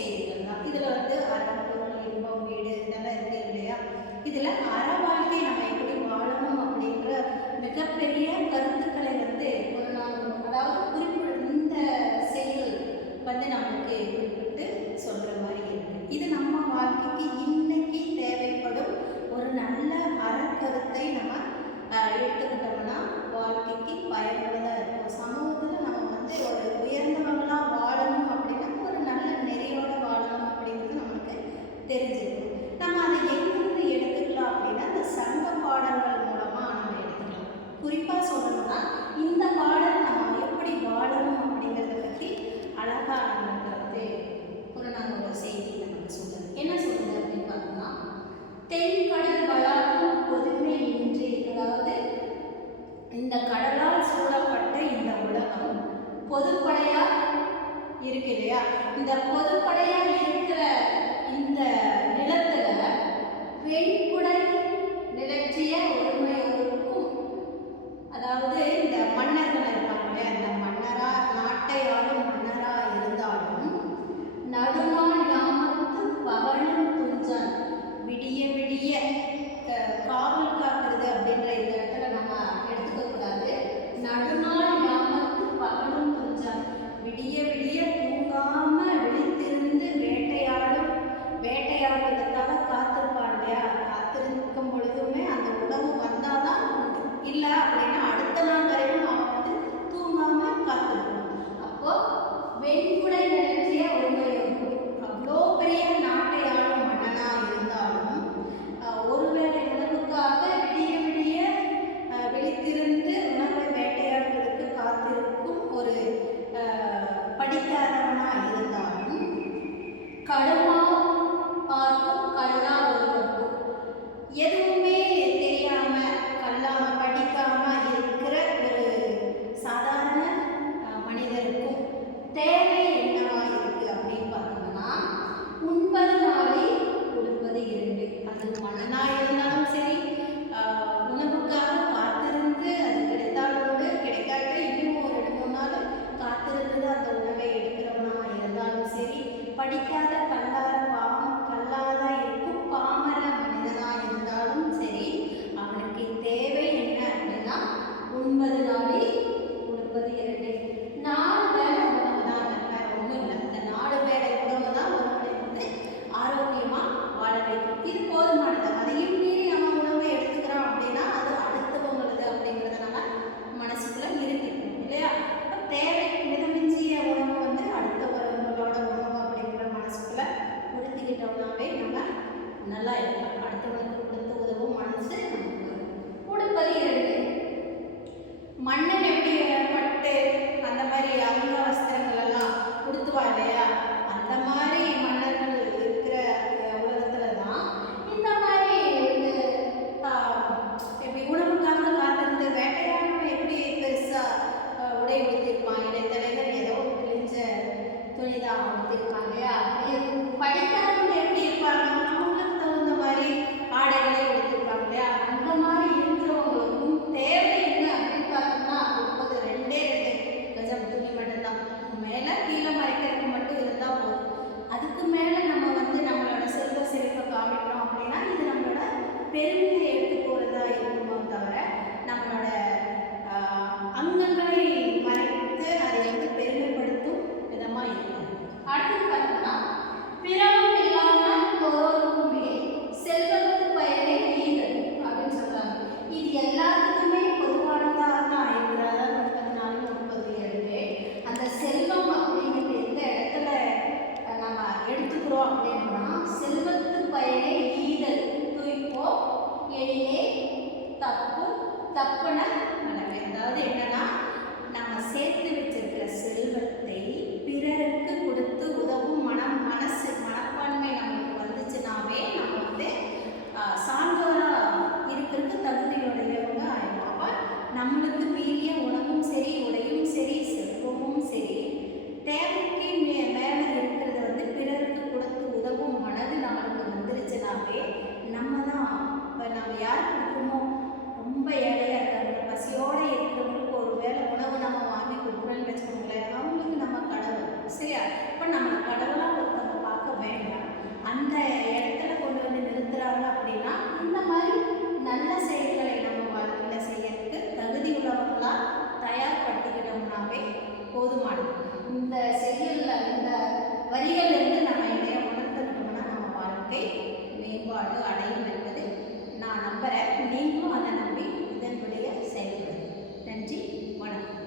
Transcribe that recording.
செய்திகள் தான். இதில் வந்து அறம், பொருள், இன்பம், வீடு இதெல்லாம் இருக்கு இல்லையா? இதில் அற வாழ்க்கை நம்ம எப்படி வாழணும் அப்படிங்கிற மிகப்பெரிய கருத்துக்களை வந்து ஒரு நாள் அதாவது இந்த செயல் வந்து நம்மளுக்கு குறிப்பிட்டு சொல்கிற மாதிரி இருக்கு. இது நம்ம வாழ்க்கைக்கு இன்னைக்கு தேவைப்படும் ஒரு நல்ல அறக்கருத்தை நம்ம எடுத்துக்கிட்டோம்னா வாழ்க்கைக்கு பயனுள்ளதாக இருக்கும். சமூகத்தில் நம்ம வந்து ஒரு உயர்ந்தவங்களாக வாழணும் அப்படின்னா ஒரு நல்ல நெறியோட வாழணும் அப்படிங்கிறது நம்மளுக்கு தெரிஞ்சிருக்கும். நம்ம அதை எங்கிருந்து எடுத்துக்கலாம் அப்படின்னா இந்த சங்க பாடல்கள் மூலமாக நம்ம எடுத்துக்கலாம். குறிப்பாக சொல்லணும்னா இந்த பாடல் நம்ம எப்படி வாழணும் அப்படிங்கிறத பற்றி அழகாக நம்மளுக்கு வந்து ஒரு செய்தி நமக்கு சொல்லுது. என்ன சொல்லுது அப்படின்னு பார்த்தோம்னா, தென்கடல் வளாகம் பொதுமை இன்றி, அதாவது இந்த கடலால் சூழப்பட்ட இந்த உலகம் பொதுப்படையா இருக்கு இல்லையா? இந்த பொதுப்படையா இருக்கிற இந்த நிலத்துல வெண்குடை நிலற்றிய ஒருமையோருக்கும், அதாவது இந்த மன்னர்கள் இருப்பாங்களே, அந்த மன்னரா நாட்டை ஆளும் மன்னரா இருந்தாலும் நடுநாள் யாமத்து பகலும் துஞ்சன், விடிய விடிய காவல் காக்குறது அப்படின்ற இந்த இடத்துல நம்ம எடுத்துக்க கூடாது. நடுநாள் யாமத்து பகலும் துஞ்சன், விடிய விடிய தூங்காம விழித்திருந்து வேட்டையாடுவதற்காக காத்திருப்பான் இல்லையா? காத்திருக்கும் பொழுதுமே அந்த உணவு வந்தாதான் உண்டு, இல்லை அப்படின்னா அடுத்த நாள் வரைக்கும் அவன் வந்து தூங்காம காத்திருக்கணும். அப்போ வெண்குடை நிலற்றிய ஒருமையோருக்கும், அவ்வளோ பெரிய நாட்டை ஆளும் மன்னனா இருந்தாலும் ஒருவேளை உணவுக்காக விடிய விடிய விழித்திருந்து உணவை வேட்டையாடுவதற்கு காத்திருக்கும் ஒரு படிக்காதவனா இருந்தாலும் கடுமா பார்க்கும் கல்லா ஒருவருக்கும், எதுவுமே தெரியாம கல்லாம படிக்காம இருக்கிற ஒரு சாதாரண மனிதருக்கும் தேவை என்னவா இருக்கு அப்படின்னு பார்த்தோம்னா, உண்பது நாளை கொடுப்பது இரண்டு. அது மனனா இருந்தாலும் சரி, உணவுக்காக காத்திருந்து அது கிடைத்தாலும் கிடைக்காட்ட இன்னும் ஒரு 2-3 நாள் காத்திருந்து அந்த உணவை எடுக்கிறவனா இருந்தாலும் சரி, படிக்காத கல்லாத இருக்கும் பாமர மனிதனா இருந்தாலும் சரி, அவனுக்கு தேவை என்ன அப்படின்னா உண்பது நாளை கொடுப்பது இரண்டு. 4 வேளை உணவு தான், வேற ஒன்றும் இல்லை. இந்த 4 வேளை உணவு தான் ஒருவனை வந்து ஆரோக்கியமா வாழ வைக்கும். இது போதுமானது. அதையும் மீறி நம்ம உணவை எடுத்துக்கிறோம் அப்படின்னா அது அடுத்தவங்களது அப்படிங்கிறத நம்ம மனசுக்குள்ள இருக்கணும் இல்லையா? தேவை மிதமிஞ்சிய உணவு வந்து அடுத்தவங்களோட உணவு அப்படிங்கிற மனசுக்குள்ள உறுத்திக்கிட்டோம்னாவே நம்ம நல்லா இருக்கலாம். அடுத்தவங்களுக்கு கொடுத்து உதவும் மனசு நமக்கு கொடுப்பது இரண்டு. மன்னன் எப்படி பட்டு அந்த மாதிரி அவங்க வஸ்திரங்கள் எல்லாம் கொடுத்துவா இல்லையா? அந்த மாதிரி மன்னர்கள் இருக்கிற உலகத்துல தான் இந்த மாதிரி எப்படி உணவுக்காக காத்திருந்து வேட்டையாடுறவன் எப்படி பெருசா உடை உடுத்திருப்பான், இடைத்தலைகள் ஏதோ ஒரு கிழிஞ்ச துணிதான் உடுத்திருப்பாங்க இல்லையா? படிக்காதவங்க எப்படி இருப்பாங்க, அவங்களுக்கு தகுந்த மாதிரி ஆடைகளை உடுத்திருப்பாங்க இல்லையா? அந்த மாதிரி இருக்கிறவங்களுக்கும் தேவை என்ன அப்படின்னு பார்த்தோம்னா கொடுப்பது 2 கஜம் துணி மட்டும்தான். மேலே கீழே மறைக்கிறதுக்கு மட்டும் இருந்தால் போதும். அதுக்கு மேலே நம்ம வந்து நம்மளோட செல்வ காமிக்கிறோம் அப்படின்னா இது நம்மளோட பெருமையை எடுத்து போகிறதா இருக்குமோ தவிர நம்மளோட அங்கங்களை மறைத்து அதை வந்து பெருமைப்படுத்தும் விதமாக இருக்கும். அடுத்தது பார்த்தோம்னா, பிறவும் இல்லாமல் ஒருவருக்குமே செல்வத்து பயனை ஈதல் அப்படின்னு சொல்றாங்க. இது எல்லாத்துக்குமே பொதுவானதாக தான் இருக்கிறதா. 34-37 அந்த செல்வம் அப்படிங்கிறது எந்த இடத்துல நம்ம எடுத்துக்கிறோம் அப்படின்னா, செல்வத்து பயனை ஈதல் தூய்ப்போ எளியே தப்புன நிலைமை. அதாவது என்னன்னா, நம்ம சேர்த்து வச்சிருக்கிற செல்வத்தை பிறருக்கு கொடுத்து உதவும் மனப்பான்மை நமக்கு வந்துச்சுனாவே நம்ம வந்து சான்றோரா இருக்கிறதுக்கு தகுதியுடையவங்க ஆயிடும். அப்போ நம்மளுக்கு மீறிய உணவும் சரி, உடையும் சரி, செல்வமும் சரி, தேவைக்கு மேலே இருக்கிறத வந்து பிறருக்கு கொடுத்து உதவும் மனது நம்மளுக்கு வந்துருச்சுனாவே நம்ம தான் இப்போ நம்ம யார் கொடுக்குமோ ரொம்ப ஏழையாக இருக்காங்க, பசியோடு இருக்கிறவங்களுக்கு ஒரு வேளை உணவு நம்ம வாங்கி கொடுக்குறோம் இருக்கிறாங்க அப்படின்னா இந்த மாதிரி நல்ல செயல்களை நம்ம வாழ்க்கையில் செய்யறதுக்கு தகுதி உள்ளவர்களா தயார்படுத்திக்கிட்டோம்னாவே போதுமானது. இந்த செயலில் இந்த வரிகள் இருந்து நம்ம என்னைய உணர்த்துக்கிட்டோம்னா நம்ம வாழ்க்கை மேம்பாடு அடையும் என்பது நான் நம்புகிறேன். நீங்களும் அதை நம்பி இதன்படியே செயல்படுங்க. நன்றி, வணக்கம்.